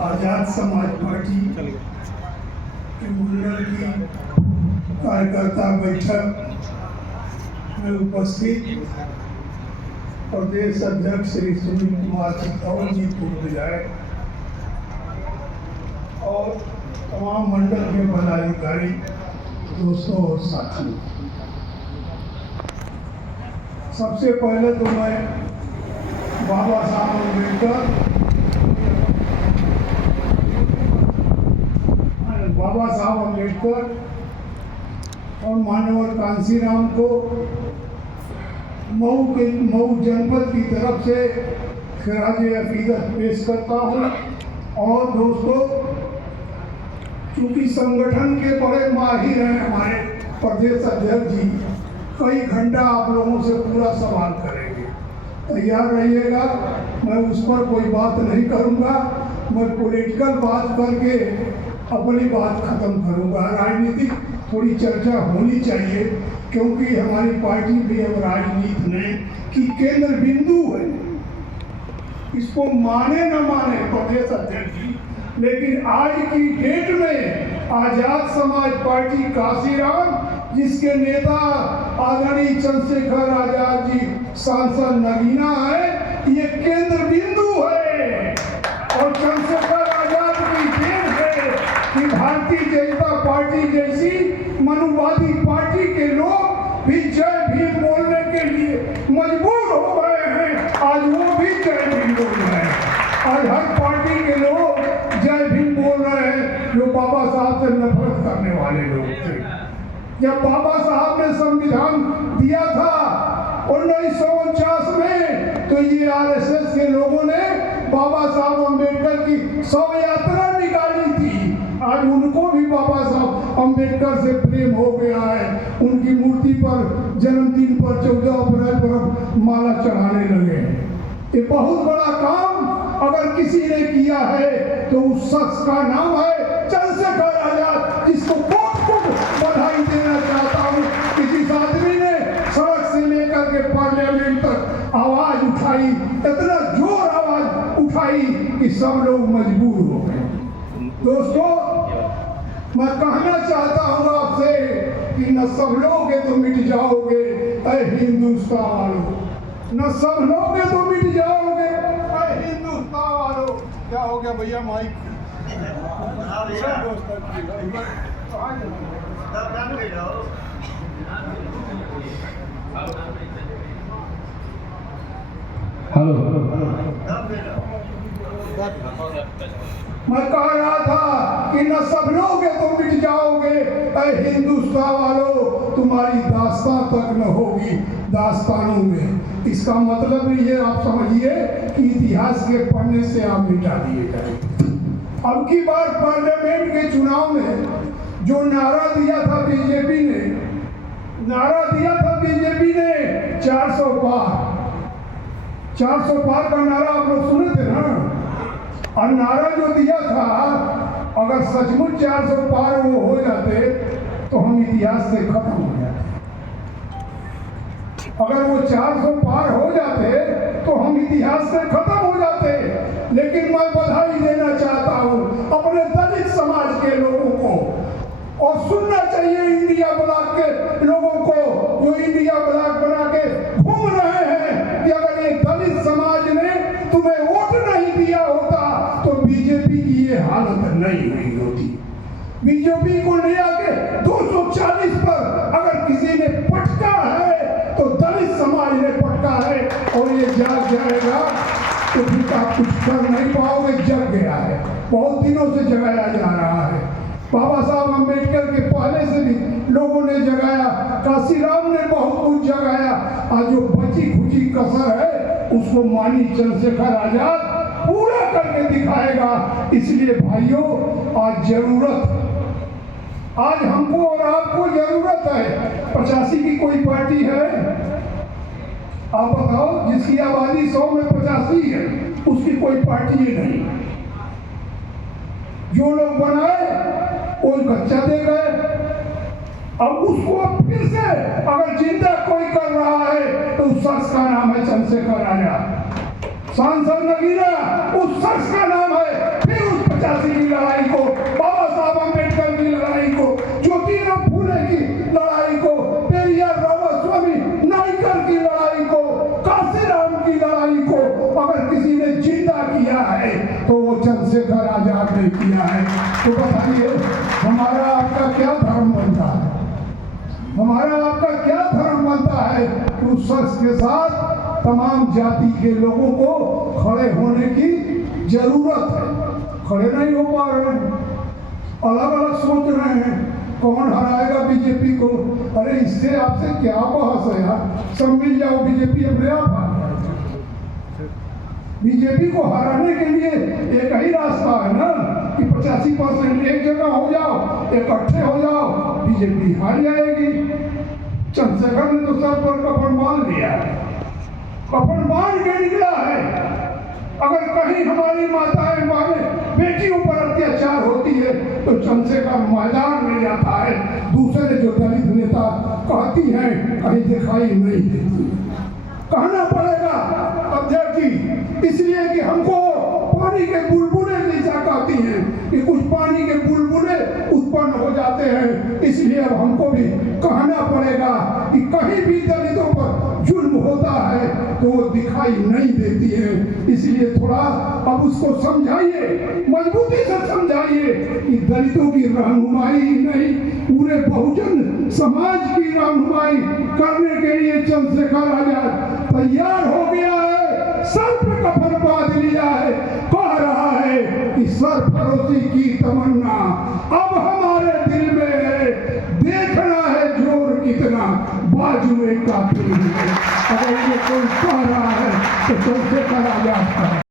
Azad Samaj party के मंडल की कार्यकर्ता बैठक में उपस्थित प्रदेश अध्यक्ष श्री सुनील कुमार चित्तौड़ जी, पूर्व विधायक और तमाम मंडल के पदाधिकारी, दोस्तों और साथियों, सबसे पहले तो मैं बाबा साहब अम्बेडकर और माननीय कांशीराम को मऊ जनपद की तरफ से खिराज अकीदत पेश करता हूँ। और दोस्तों, चूँकि संगठन के बड़े माहिर हैं हमारे प्रदेश अध्यक्ष जी, कई घंटा आप लोगों से पूरा सवाल करेंगे, तैयार रहिएगा। मैं उस पर कोई बात नहीं करूँगा, मैं पॉलिटिकल बात करके अपनी बात खत्म करूँगा। राजनीतिक थोड़ी चर्चा होनी चाहिए, क्योंकि हमारी पार्टी भी अब राजनीति में की केंद्र बिंदु है। इसको माने न माने प्रदेश अध्यक्ष जी, लेकिन आज की डेट में आजाद समाज पार्टी कांशीराम, जिसके नेता आदरणीय चंद्रशेखर आजाद जी सांसद नगीना है, ये केंद्र बिंदु है। और चंद्रशेखर आजाद की देन है कि भारतीय जनता पार्टी जैसी मनुवादी पार्टी के लोग भी जय भीम बोलने के लिए मजबूर हो गए हैं। आज वो भी जय भीम बोल रहे हैं। आज हर पार्टी के लोग जय भीम बोल रहे हैं, जो बाबा साहब से नफरत करने वाले लोग थे। जब बाबा साहब ने संविधान दिया था 1949 में, तो ये आरएसएस के लोगों ने बाबा साहब अम्बेडकर की शव यात्रा निकाली थी। आज उनको भी बाबा साहब अम्बेडकर से प्रेम हो गया है। उनकी मूर्ति पर जन्मदिन पर 14 अप्रैल पर माला चढ़ाने लगे। ये बहुत बड़ा काम अगर किसी ने किया है तो उस शख्स का नाम है चंद्रशेखर आजाद, जिसको बहुत बधाई देना चाहता हूँ कि जिस आदमी ने सड़क से लेकर के पार्लियामेंट तक आवाज उठाई, इतना जोर आवाज उठाई कि सब लोग मजबूर हो गए। दोस्तों, मैं कहना चाहता हूँ आपसे कि न सब लोगे तो मिट जाओगे ऐ हिंदुस्तान वालों, न सब लोगे तो मिट जाओगे ऐ हिंदुस्तान वालों। क्या हो गया भैया माइक? मैं कह रहा था कि न सब लोगे तो मिट जाओगे ऐ हिंदुस्तान वालों, तुम्हारी दास्तां तक न होगी दास्तानों में। इसका मतलब ये आप समझिए कि इतिहास के पन्ने से आप मिटा दिए गए। अब की बार पार्लियामेंट के चुनाव में जो नारा दिया था बीजेपी ने, 400 पार। 400 पार का नारा आप लोग सुने थे ना? और नारा जो दिया था, अगर सचमुच 400 पार वो हो जाते तो हम इतिहास से खत्म हो जाते। अगर वो 400 पार हो जाते तो हम इतिहास से खत्म हो जाते। लेकिन मैं बधाई देना चाहता हूँ अपने दलित समाज के लोगों को, और सुनना चाहिए इंडिया ब्लॉक के लोगों को, जो इंडिया ब्लॉक बना के घूम रहे हैं, कि अगर ये दलित समाज ने तुम्हें वोट नहीं दिया होता तो बीजेपी की ये हालत नहीं हुई होती। बीजेपी को ले आके 240 पर अगर किसी ने पटका है तो दलित समाज ने पटका है, और ये जाग जाएगा तो फिर आप कुछ कर नहीं पाओगे। जग गया है, बहुत दिनों से जगाया जा रहा है। बाबा साहब अम्बेडकर के पहले से भी लोगों ने जगाया, कांशीराम ने बहुत कुछ जगाया। आज जो बची खुची कसर है उसको मानी चंद्रशेखर आजाद पूरा करके दिखाएगा। इसलिए भाइयों, आज जरूरत, आज हमको और आपको जरूरत है। 85 की कोई पार्टी है? आप बताओ, जिसकी आबादी 100 में 85 है, उसकी कोई पार्टी ही नहीं। जो लोग बनाए वो कच्चा दे गए। अब उसको फिर से अगर जिंदा कोई कर रहा है तो उस शख्स का नाम है चंद्रशेखर आजाद। सांसद नगीना उस शख्स का नाम है, फिर उस है तो वो चंद्रशेखर आजाद ने किया है। तो बताइए हमारा आपका क्या धर्म बनता है? हमारा आपका क्या धर्म बनता है कि उस शख्स के साथ तमाम जाति के लोगों को खड़े होने की जरूरत है? खड़े नहीं हो पा रहे हैं, अलग अलग सोच रहे हैं कौन हराएगा बीजेपी को। अरे इससे आपसे क्या बहस है यार, सब मिल जाओ, बीजेपी अपने आप हार जाएगी। बीजेपी को हराने के लिए एक ही रास्ता है ना कि 85% एक जगह हो जाओ, इकट्ठे हो जाओ, बीजेपी हार जाएगी। चंद्रशेखर ने तो सर पर कफन बांध लिया है, कफन बांध के निकला है। अगर कहीं हमारी माताएं माने बेटियों पर अत्याचार होती है तो चंद्रशेखर मैदान में जाता है। दूसरे जो दलित नेता कहती हैं कहीं दिखाई नहीं देती। कहना पड़ेगा अध्यक्ष जी, इसलिए कि हमको पानी के बुलबुले जैसा कहती हैं कि कुछ पानी के बुलबुले उत्पन्न हो जाते हैं, इसलिए अब हमको भी कहना पड़ेगा कि कहीं भी दलितों पर जुल्म होता है तो वो दिखाई नहीं देती है। इसलिए थोड़ा अब उसको समझाइए, मजबूती से समझाइए कि दलितों की रहनुमाई ही नहीं, पूरे बहुजन समाज की रहनुमाई करने के लिए चंद्रशेखर आजाद तैयार हो गया है। सर पे कफन बांध लिया है, कह रहा है कि सरफरोशी की तमन्ना अब हमारे दिल में है, देखना है जोर कितना बाजू में काफी है। अगर ये कोई कह रहा है तो चंद्रशेखर आजाद का